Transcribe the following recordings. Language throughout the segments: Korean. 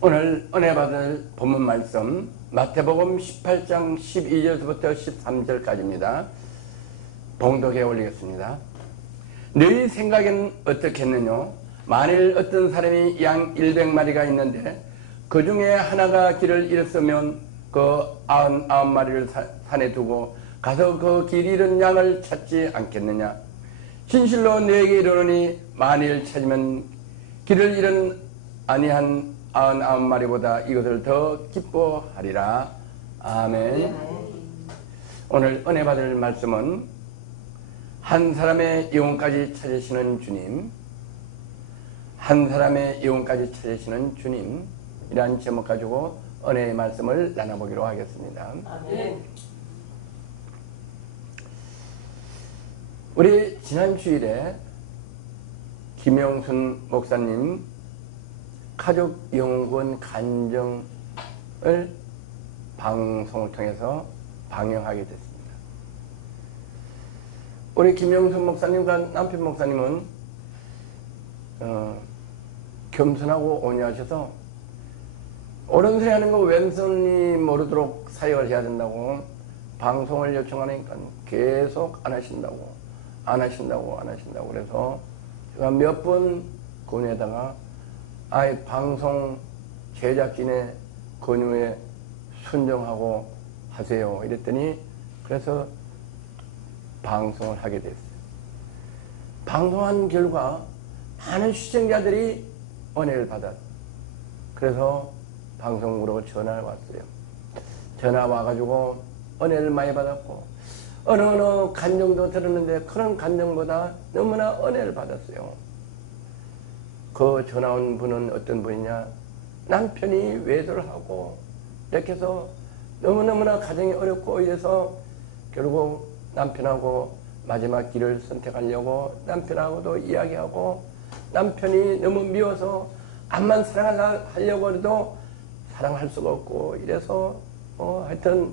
오늘 은혜 받을 본문 말씀 마태복음 18장 12절부터 13절까지입니다. 봉독해 올리겠습니다. 너희 생각엔 어떻겠느냐? 만일 어떤 사람이 양 100마리가 있는데 그 중에 하나가 길을 잃었으면 그 99마리를 산에 두고 가서 그 길 잃은 양을 찾지 않겠느냐? 진실로 너에게 이르노니 만일 찾으면 길을 잃은 아니한 99마리보다 이것을 더 기뻐하리라. 아멘. 오늘 은혜 받을 말씀은 한 사람의 영혼까지 찾으시는 주님, 한 사람의 영혼까지 찾으시는 주님이라는 제목 가지고 은혜의 말씀을 나눠보기로 하겠습니다. 아멘. 우리 지난 주일에 김영순 목사님 가족영혼구원 간증을 방송을 통해서 방영하게 됐습니다. 우리 김영순 목사님과 남편 목사님은 겸손하고 온유하셔서 옳은 소리 하는 거 왼손이 모르도록 사역을 해야 된다고 방송을 요청하니까 계속 안 하신다고 그래서 제가 몇 번 권유에다가 방송 제작진의 권유에 순종하고 하세요 이랬더니 그래서 방송을 하게 됐어요. 방송한 결과 많은 시청자들이 은혜를 받았어요. 그래서 방송국으로 전화가 왔어요. 전화 와가지고 은혜를 많이 받았고 어느 간증도 들었는데 그런 간증보다 너무나 은혜를 받았어요. 그 전화 온 분은 어떤 분이냐? 남편이 외도를 하고 이렇게 해서 너무너무나 가정이 어렵고 이래서 결국 남편하고 마지막 길을 선택하려고 남편하고도 이야기하고 남편이 너무 미워서 암만 사랑하려고 해도 사랑할 수가 없고 이래서 하여튼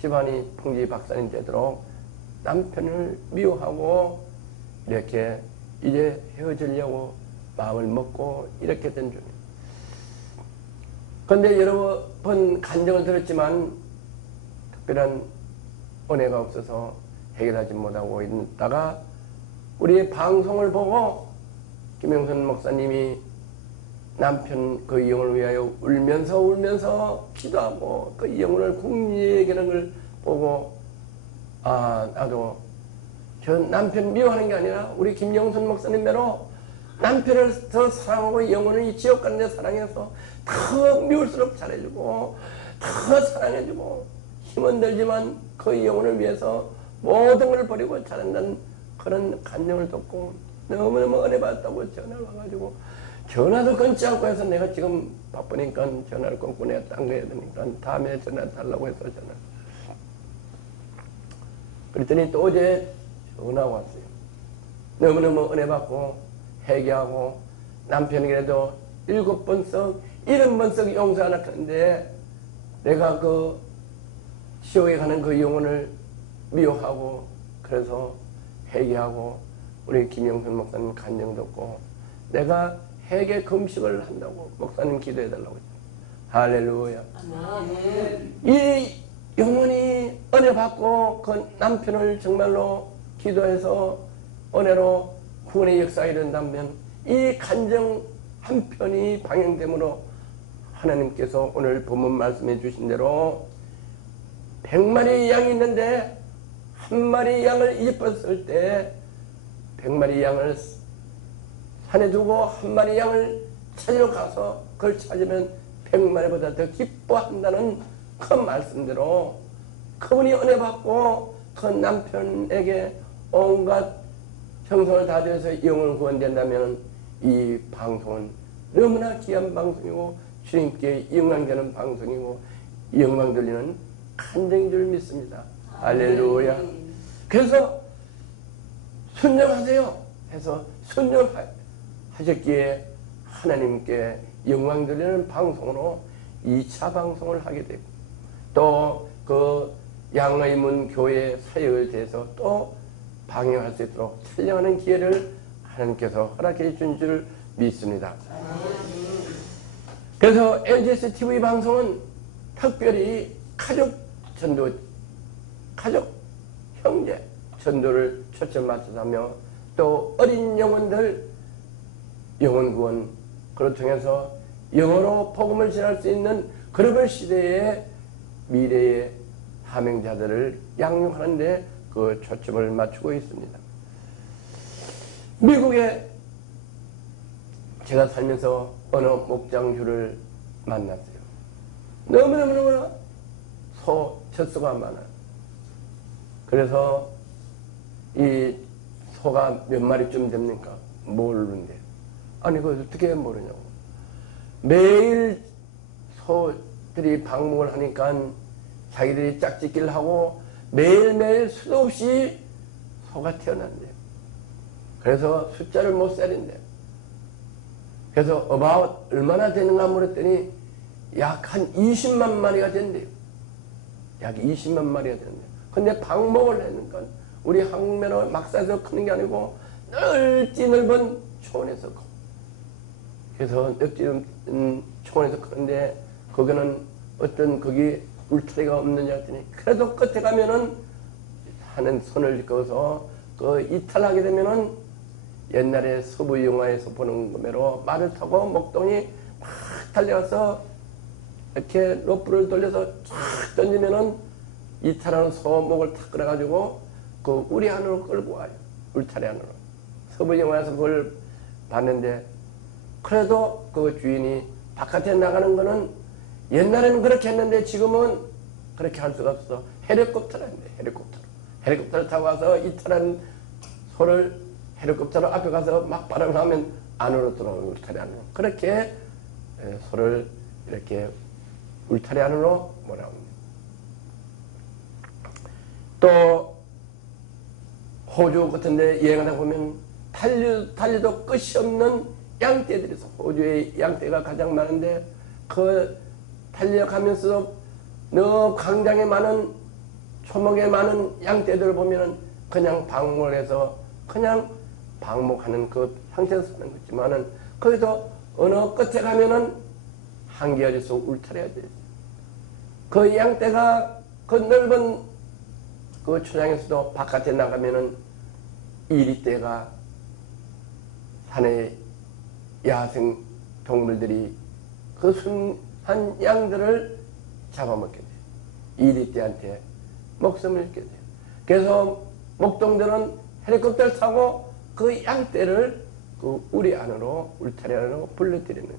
집안이 풍지박산이 되도록 남편을 미워하고 이렇게 이제 헤어지려고 마음을 먹고 이렇게 된 중이에요. 그런데 여러 번 간증을 들었지만 특별한 은혜가 없어서 해결하지 못하고 있다가 우리의 방송을 보고 김영선 목사님이 남편 그 영혼을 위하여 울면서 기도하고 그 영혼을 궁리에 계는 걸 보고 나도 저 남편 미워하는 게 아니라 우리 김영선 목사님대로 남편을 더 사랑하고 영혼을 이 지옥 가는 데 사랑해서 더 미울수록 잘해주고 더 사랑해주고 힘은 들지만 그 영혼을 위해서 모든 걸 버리고 잘한다는 그런 간증을 듣고 너무너무 은혜 받았다고 전화를 와가지고 전화도 끊지 않고 해서 내가 지금 바쁘니까 전화를 끊고 내가 딴 거 해야 되니까 다음에 전화 달라고 해서 전화 그랬더니 또 어제 전화가 왔어요. 너무너무 은혜 받고 회개하고 남편이 그래도 7번씩 70번씩 용서 안 했는데 내가 그 지옥에 가는 그 영혼을 미워하고 그래서 회개하고 우리 김영선 목사님 간증 듣고 내가 회개 금식을 한다고 목사님 기도해 달라고 했죠. 할렐루야. 이 영혼이 은혜 받고 그 남편을 정말로 기도해서 은혜로 구원의 역사가 이른다면 이 간증 한 편이 방영됨으로 하나님께서 오늘 본문 말씀해 주신 대로 100마리 양이 있는데 한 마리 양을 잊었을 때 100마리 양을 산에 두고 한 마리 양을 찾으러 가서 그걸 찾으면 100마리보다 더 기뻐한다는 그 말씀대로 그분이 은혜 받고 그 남편에게 온갖 정성을 다해서 영혼을 구원된다면 이 방송은 너무나 귀한 방송이고 주님께 영광되는 방송이고 영광 돌리는 간증인 줄 믿습니다. 할렐루야. 그래서 순종하세요 해서 순종하셨기에 하나님께 영광 돌리는 방송으로 2차 방송을 하게 되고 또 그 양의문 교회 사역에 대해서 또 방영할 수 있도록 촬영하는 기회를 하나님께서 허락해 준 줄 믿습니다. 그래서 LGS TV 방송은 특별히 가족 전도, 가족, 형제 전도를 초점 맞춰서 하며 또 어린 영혼들 영혼 구원, 그걸 통해서 영어로 복음을 전할 수 있는 글로벌 시대의 미래의 사명자들을 양육하는 데 그 초점을 맞추고 있습니다. 미국에 제가 살면서 어느 목장주를 만났어요. 너무너무너무 젖소가 많아요. 그래서 이 소가 몇 마리쯤 됩니까? 모르는데. 아니, 그걸 어떻게 모르냐고. 매일 소들이 방목을 하니까 자기들이 짝짓기를 하고 매일매일 수도 없이 소가 태어난대요. 그래서 숫자를 못 세린대요. 그래서 얼마나 되는가 물었더니 약 한 20만 마리가 된대요. 약 20만 마리가 되는데요. 근데 방목을 하니까 우리 한국면허 막사에서 크는 게 아니고 넓은 초원에서 커. 그래서 넓은 초원에서 크는데 거기는 어떤 거기 울타리가 없느냐 했더니 그래도 끝에 가면은 하는 선을 그어서 그 이탈하게 되면은 옛날에 서부 영화에서 보는 거로 말을 타고 목동이 막 달려가서 이렇게 로프를 돌려서 쫙 던지면은 이탈하는 소목을 탁 끌어가지고 그 우리 안으로 끌고 와요. 울타리 안으로. 서부 영화에서 그걸 봤는데 그래도 그 주인이 바깥에 나가는 거는 옛날에는 그렇게 했는데 지금은 그렇게 할 수가 없어. 헬리콥터를 한대. 헬리콥터를 타고 가서 이탈한 소를 헬리콥터로 앞에 가서 막 바람을 하면 안으로 들어오는 울타리 안으로. 그렇게 소를 이렇게 울타리 안으로 몰아옵니다. 또 호주 같은 데 여행하다 보면 달리도 끝이 없는 양떼들이 있어. 호주의 양떼가 가장 많은데 그 달려가면서 너 광장에 많은 초목에 많은 양떼들을 보면은 그냥 방목을 해서 그냥 방목하는 그 상태에서 사는 거지만은 거기서 어느 끝에 가면은 한계어져서 울타리가 되어 있어요. 그 양떼가 그 넓은 그 초장에서도 바깥에 나가면은 이리떼가 산의 야생 동물들이 그 순한 양들을 잡아먹게 돼요. 이리떼한테 목숨을 잃게 돼요. 그래서 목동들은 헬리콥터를 타고 그 양떼를 그 우리 안으로 울타리 안으로 불러들이는.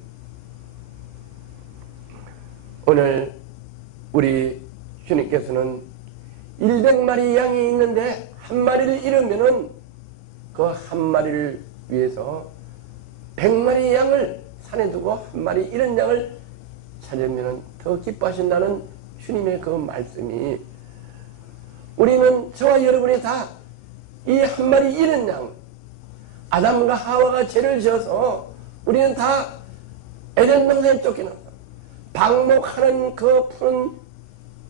오늘 우리 주님께서는 100마리 양이 있는데 한 마리를 잃으면은 그 한 마리를 위해서 100마리 양을 산에 두고 한 마리 잃은 양을 찾으면 더 기뻐하신다는 주님의 그 말씀이, 우리는 저와 여러분이 다 이 한 마리 잃은 양, 아담과 하와가 죄를 지어서 우리는 다 에덴 동산에 쫓겨났다. 방목하는 그 푸른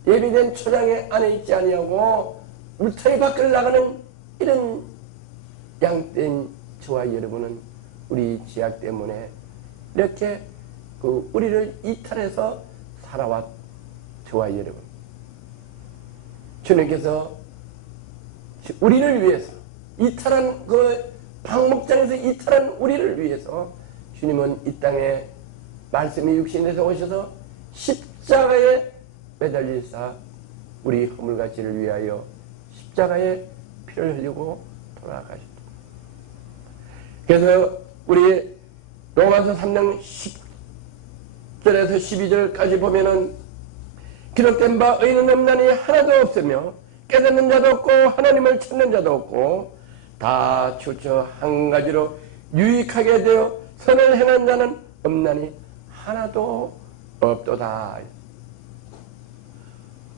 예비된 초장에 안에 있지 아니하고 울타리 밖을 나가는 이런 양떼인 저와 여러분은 우리 죄악 때문에 이렇게 그 우리를 이탈해서 살아왔 저와 여러분. 주님께서 우리를 위해서 이탈한 그 방목장에서 이탈한 우리를 위해서 주님은 이 땅에 말씀이 육신에서 오셔서 십자가에 매달리사 우리 허물과 죄를 위하여 십자가에 피를 흘리고 돌아가셨다. 그래서 우리 로마서 3장 10절에서 12절까지 보면은 기록된 바 의인은 없나니 하나도 없으며 깨닫는 자도 없고 하나님을 찾는 자도 없고 다 추처 한 가지로 유익하게 되어 선을 행한 자는 없나니 하나도 없도다.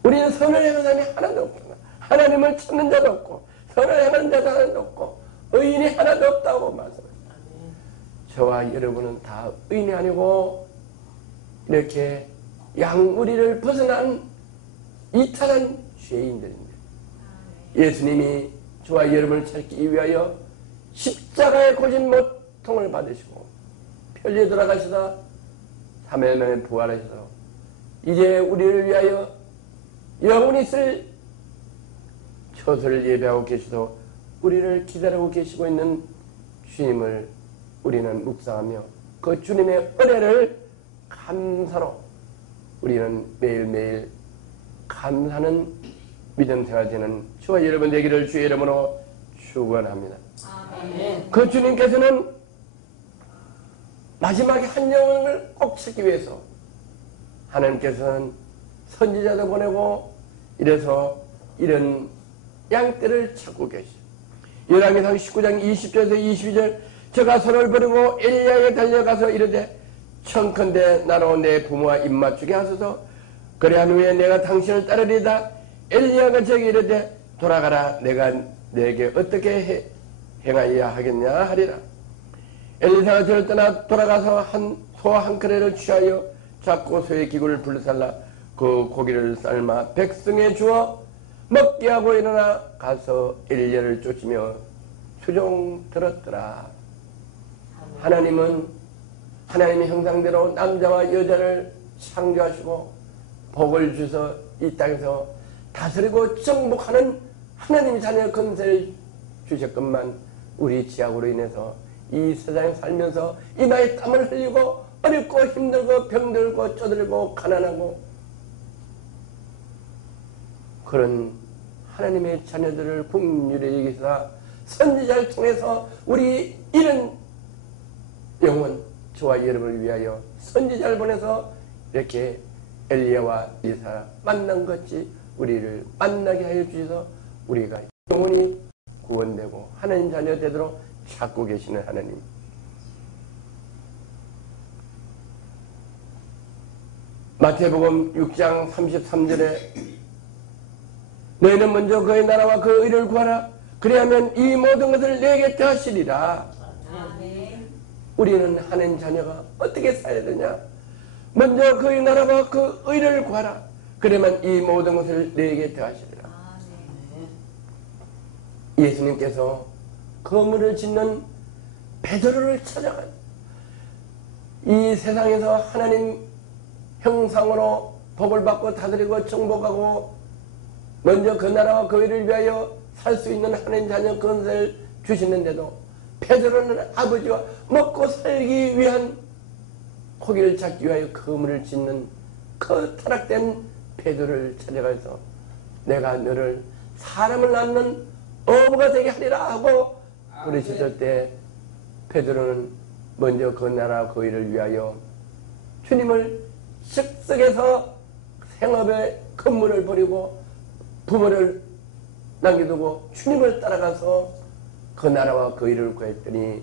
우리는 선을 행하는 사람이 하나도 없구나. 하나님을 찾는 자도 없고 선을 행하는 자도 하나도 없고 의인이 하나도 없다고 말씀합니다. 저와 여러분은 다 의인이 아니고 이렇게 양무리를 벗어난 이탈한 죄인들입니다. 예수님이 저와 여러분을 찾기 위하여 십자가의 고진 모통을 받으시고 편리에 돌아가시다 3일 만에 부활하셔서 이제 우리를 위하여 영원히 있을 처소를 예배하고 계시도 우리를 기다리고 계시고 있는 주님을 우리는 묵상하며 그 주님의 은혜를 감사로 우리는 매일매일 감사하는 믿음 생활 되는 저와 여러분 되기를 주의 이름으로 축원합니다. 그 주님께서는 마지막에 한 영혼을 꼭 찾기 위해서 하나님께서는 선지자도 보내고 이래서 이런 양떼를 찾고 계시죠. 열왕기상 19장 20절에서 22절 저가 손을 버리고 엘리야에게 달려가서 이르되 청컨대 나로 내 부모와 입맞추게 하소서. 그래한 후에 내가 당신을 따르리다. 엘리야가 저에게 이르되 돌아가라. 내가 내게 어떻게 행하여야 하겠냐 하리라. 엘리사가 저를 떠나 돌아가서 소 한 그레를 취하여 잡고 소의 기구를 불살라 그 고기를 삶아 백성에 주어 먹게 하고 일어나 가서 엘리야를 쫓으며 수종 들었더라. 하나님은 하나님의 형상대로 남자와 여자를 창조하시고 복을 주셔서 이 땅에서 다스리고 정복하는 하나님의 자녀 건세를 주셨건만 우리 지약으로 인해서 이 세상에 살면서 이마에 땀을 흘리고 어렵고 힘들고 병들고 쪼들고 가난하고 그런 하나님의 자녀들을 국률에 여기서 선지자를 통해서 우리 이런 영혼 저와 여러분을 위하여 선지자를 보내서 이렇게 엘리야와 이사 만난 것이 우리를 만나게 하여 주셔서 우리가 영혼이 구원되고 하나님 자녀 되도록 찾고 계시는 하나님. 마태복음 6장 33절에 너희는 먼저 그의 나라와 그 의를 구하라. 그리하면 이 모든 것을 내게 더하시리라. 우리는 하나님 자녀가 어떻게 살아야 되냐? 먼저 그의 나라와 그 의를 구하라. 그러면 이 모든 것을 내게 더하시리라. 예수님께서 건물을 짓는 베드로를 찾아가요. 이 세상에서 하나님 형상으로 복을 받고 다스리고 정복하고 먼저 그 나라와 그 의를 위하여 살 수 있는 하나님 자녀 건설을 주시는데도 베드로는 아버지와 먹고 살기 위한 고기를 찾기 위하여 건물을 짓는 그 타락된 베드로를 찾아가서 내가 너를 사람을 낳는 어부가 되게 하리라 하고 부르셨을 때 베드로는 먼저 그 나라 그 일을 위하여 주님을 즉석에서 생업의 건물을 버리고 부모를 남겨두고 주님을 따라가서 그 나라와 그 일을 구했더니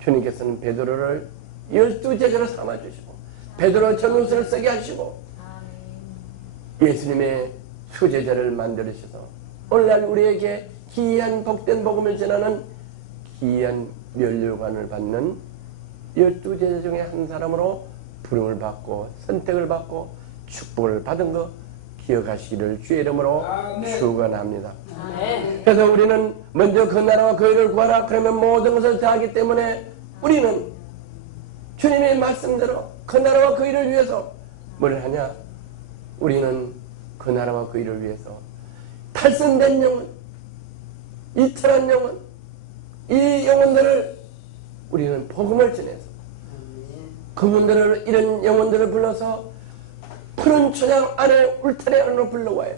주님께서는 베드로를 12제자로 삼아주시고 베드로 전우스를 쓰게 하시고 예수님의 수제자를 만들으셔서 오늘날 우리에게 기이한 복된 복음을 전하는 기이한 면류관을 받는 12제자 중에 한 사람으로 부름을 받고 선택을 받고 축복을 받은 것 기억하시기를 주의 이름으로 축원합니다. 그래서 우리는 먼저 그 나라와 그 일을 구하라. 그러면 모든 것을 다하기 때문에 우리는 주님의 말씀대로 그 나라와 그 일을 위해서 뭘 하냐? 우리는 그 나라와 그 일을 위해서 탈선된 영혼, 이탈한 영혼, 이 영혼들을 우리는 복음을 전해서 그분들을 이런 영혼들을 불러서 푸른 초장 안에 울타리 안으로 불러와요.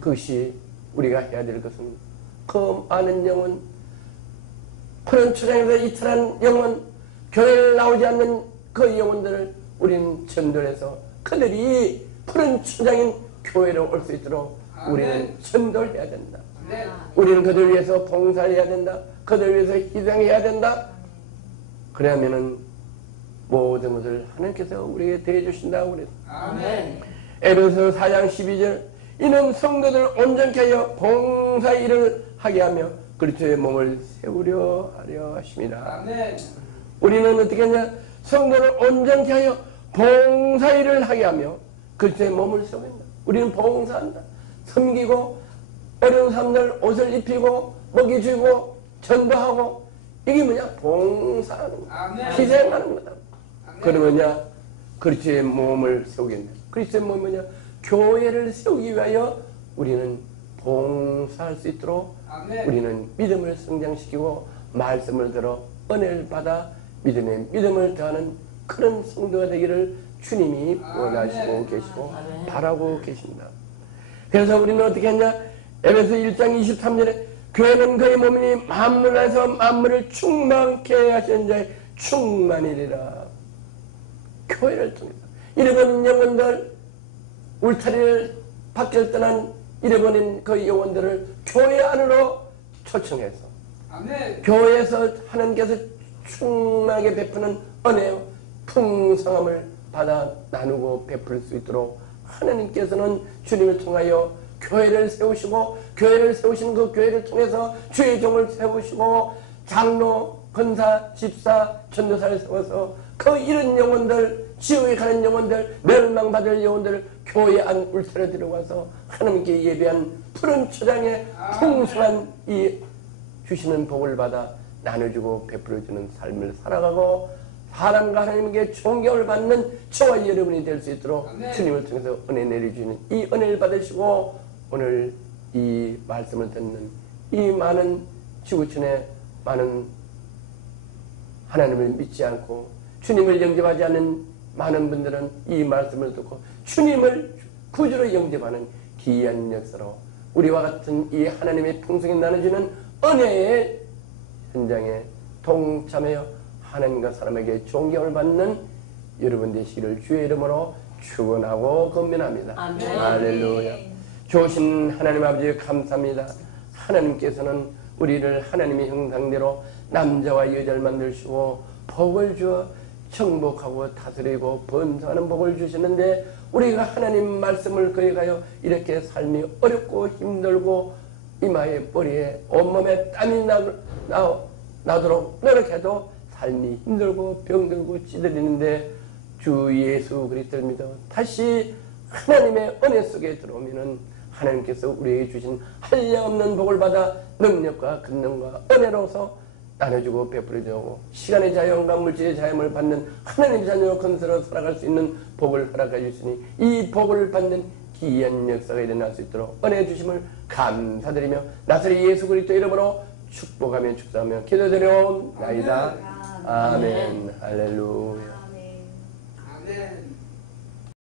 그것이 우리가 해야 될 것은 그 많은 영혼, 푸른 초장에서 이탈한 영혼, 교회를 나오지 않는 그 영혼들을 우리는 전도해서 그들이 푸른 초장인 교회로 올 수 있도록 우리는 전도를 해야 된다. 우리는 그들 위해서 봉사해야 된다. 그들 위해서 희생해야 된다. 그러면은 모든 것을 하나님께서 우리에게 대해주신다고 그랬어요. 에베소서 4장 12절 이는 성도들 온전케 하여 봉사 일을 하게 하며 그리스도의 몸을 세우려 하려 하십니다. 우리는 어떻게 하냐? 성도를 온전케 하여 봉사 일을 하게 하며 그리스도의 몸을 세운다. 우리는 봉사한다. 섬기고 어려운 사람들 옷을 입히고 먹이 주고 전도하고 이게 뭐냐? 봉사하는 거다. 희생하는 거다. 그는 뭐냐? 그리스도의 몸을 세우겠네. 그리스도의 몸이 뭐냐? 교회를 세우기 위하여 우리는 봉사할 수 있도록 우리는 믿음을 성장시키고 말씀을 들어 은혜를 받아 믿음을 더하는 그런 성도가 되기를 주님이 원하시고 계시고 바라고 계십니다. 그래서 우리는 어떻게 했냐? 에베소 1장 23절에 교회는 그의 몸이니 만물 안에서 만물을 충만케 하시는 자의 충만이리라. 교회를 통해서 잃어버린 영혼들, 울타리를 밖을 떠난 잃어버린 그 영혼들을 교회 안으로 초청해서 교회에서 하나님께서 충만하게 베푸는 은혜와 풍성함을 받아 나누고 베풀 수 있도록 하나님께서는 주님을 통하여 교회를 세우시고, 교회를 세우시는 그 교회를 통해서 주의 종을 세우시고, 장로, 권사, 집사, 전도사를 세워서 그 이런 영혼들, 지옥에 가는 영혼들, 멸망받을 영혼들을 교회 안 울타려 들어가서 하나님께 예배한 푸른 초장에 풍성한 이 주시는 복을 받아 나눠주고 베풀어주는 삶을 살아가고, 사람과 하나님께 존경을 받는 저와 여러분이 될 수 있도록 주님을 통해서 은혜 내려주시는 이 은혜를 받으시고, 오늘 이 말씀을 듣는 이 많은 지구촌의 많은 하나님을 믿지 않고 주님을 영접하지 않는 많은 분들은 이 말씀을 듣고 주님을 구주로 영접하는 귀한 역사로 우리와 같은 이 하나님의 풍성히 나눠주는 은혜의 현장에 동참하여 하나님과 사람에게 존경을 받는 여러분 되시기를 주의 이름으로 축원하고 건면합니다. 아멘. 할렐루야. 좋으신 하나님 아버지 감사합니다. 하나님께서는 우리를 하나님의 형상대로 남자와 여자를 만드시고 복을 주어 정복하고 다스리고 번성하는 복을 주시는데, 우리가 하나님 말씀을 거역하여 이렇게 삶이 어렵고 힘들고 이마에 뿌리에 온몸에 땀이 나도록 노력해도 삶이 힘들고 병들고 찌들리는데, 주 예수 그리스도를 믿어 다시 하나님의 은혜 속에 들어오면은 하나님께서 우리에게 주신 한량없는 복을 받아 능력과 근능과 은혜로서 나눠주고 베풀어주고 시간의 자유함과 물질의 자유함을 받는 하나님의 자녀로 건설로 살아갈 수 있는 복을 허락해 주시니 이 복을 받는 귀한 역사가 일어날 수 있도록 은혜 주심을 감사드리며 나사렛 예수 그리스도 이름으로 축복하며 축사하며 기도드려옵나이다. 아멘. 할렐루야. 아멘.